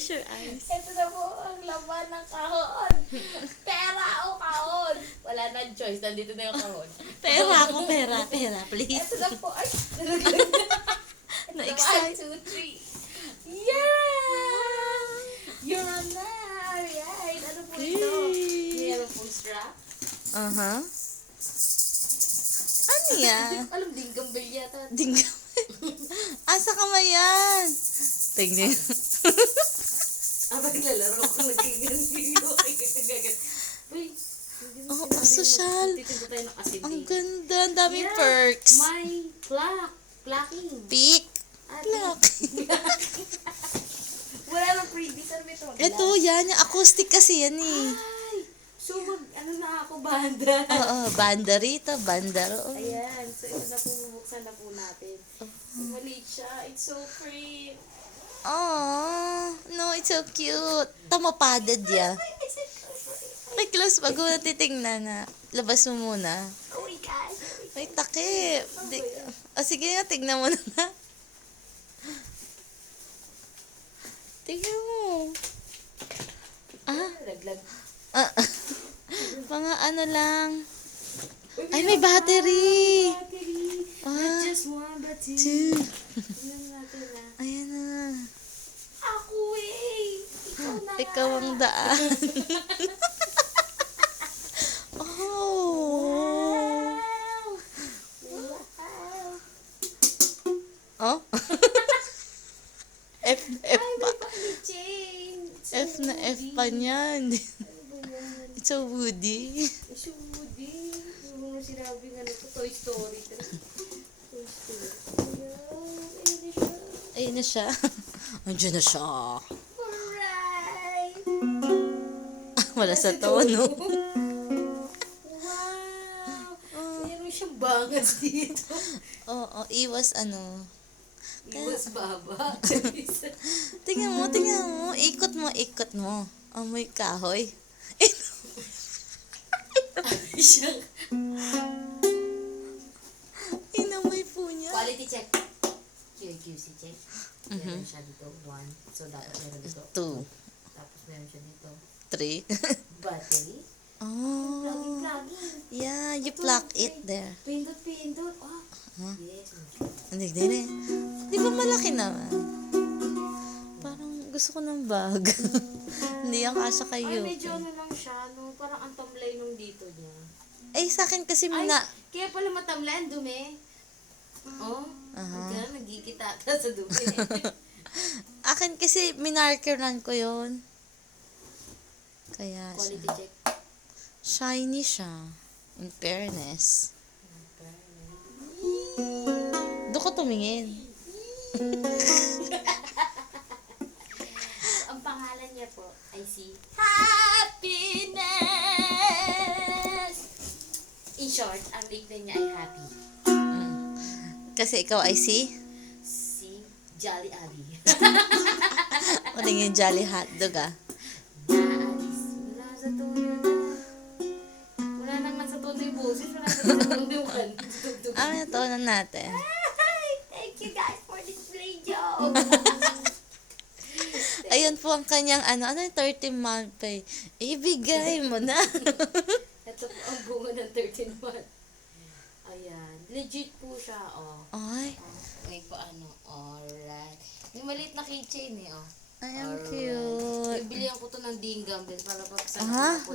Close your eyes. Ito na po ang laman ng kahon. Pera o kahon. Wala nang choice. Nandito na yung kahon. Pera ako, pera, please. Ito na po. Ay, Na-excite. 1, 2, 3. Yeah! You're on na. Alright. Ano po ito? Meron pong strap. Ano yan? Alam, dinggambel yata. Dinggam. Asa kamay yan? Tingnan. Abang lalaro ko nagkiganyo. Uy. Oh, asosyal. Titinda tayo ng asin. Ang ganda. Ang daming perks. May plaking. Pick. Ah, Look. Wala nang freebie. Saan ba ito? Ito, yan. Yung acoustic kasi yan eh. Ay! So, ano na ako, banda? Oo, banda rito, banda roon. Ayan. So, ito na po, bubuksan na po natin. Maliit siya. It's so pretty. Oh, no, it's so cute. Tamapadad ya. Ay, close bago na titingnan na. Labas mo muna. Oh my gosh. May takip. Sige nga, tignan mo na. Tignan mo. Laglag. Mga ano lang. Ay, may battery. Battery. Ah, Not just one, but two. two. Tingnan natin na. Ayan na. Ako eh. Ikaw na. Ikaw ang daan. Oh. Wow. Wow. Oh? F Ay, pa. may pang-chain. F na F pa niyan. Ano ba yan? It's so woody. Si Woody. Yung mga sinabing ano to, Toy Story. Toy Story. Ayun Ayan, na siya. Andiyan na siya. alright. Wala sa tono. Wow. Meron siyang bangas dito. Oo, iwas ano. Iwas baba. Tingnan mo. Ikot mo. Amoy kahoy. Siyang Inamoy po niya. quality check. QC check. Meron siya dito. 1. So, dapat meron dito. 2, Tapos meron siya dito. 3. Battery. Oh. Plugin. Yeah, you plug it there. Pindot. Oh. Huh? Yes. Hindi din eh. Di ba malaki naman? Parang gusto ko ng bag. Hindi ang kasya Ay, kayo. medyo ano lang siya. No? Parang ang tamlay nung dito niya. Ay, sa akin kasi Ay, na... kaya pala matamlay. Ang dumi. Oh. Aha. Kaya nagkikitata sa dumi. Akin kasi minarkeran ko yon. Kaya Quality siya. check. Shiny siya. In fairness. Doon ko tumingin. So, ang pangalan niya po ay si Happiness! In short, ang nickname niya ay Happy. Kasi ikaw ay si... Si Jolly Ali. Uling yung jolly hotdog ah. Naalis. Wala sa tono na. Wala naman sa tono yung boses. Wala sa tono yung kanta. Ano na to natin? Hi! Thank you guys for this video! Ayun po ang kanyang ano yung 13-month pay. Ibigay mo na. Ito po ang bunga ng 13 month. Ayan. Legit po siya, oh. Ay, May paano. Alright. May maliit na keychain eh, oh. ay, ang Alright. cute. Bibilihan ko to ng dinggam din para pag sa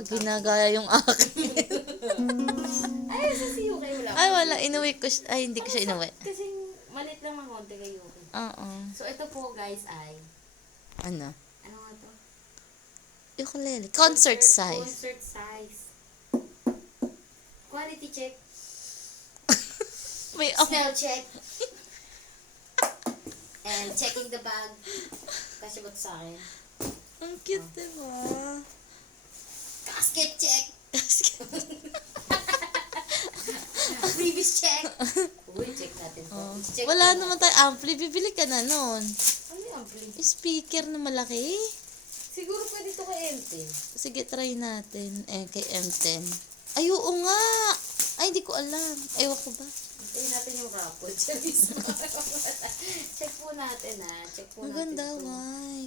Ginagaya yung akin. Ay, sa siyo kayo lang. Ay, wala. Inuwi ko siya. Ay, hindi ko siya inuwi. Kasi maliit lang ng konti kayo. Oo. So, ito po guys ay, Ano? ano nga to? Ukulele. Concert size. Concert size. Quality check. May Smell check. And checking the bag. Kasi ba ito sa akin? Ang cute, diba? Casket check. Previous check. Uy, check natin po. Check Wala po. naman tayo ampli. Bibili ka na nun. Ano yung ampli? Speaker na malaki. Siguro pwede ito kay MT. Sige, try natin. Kay M10. Ay, oo nga. Ay, hindi ko alam. Ewan ko ba? Hintayin natin yung raffle. Check po natin ha. Check po Maganda, natin. why?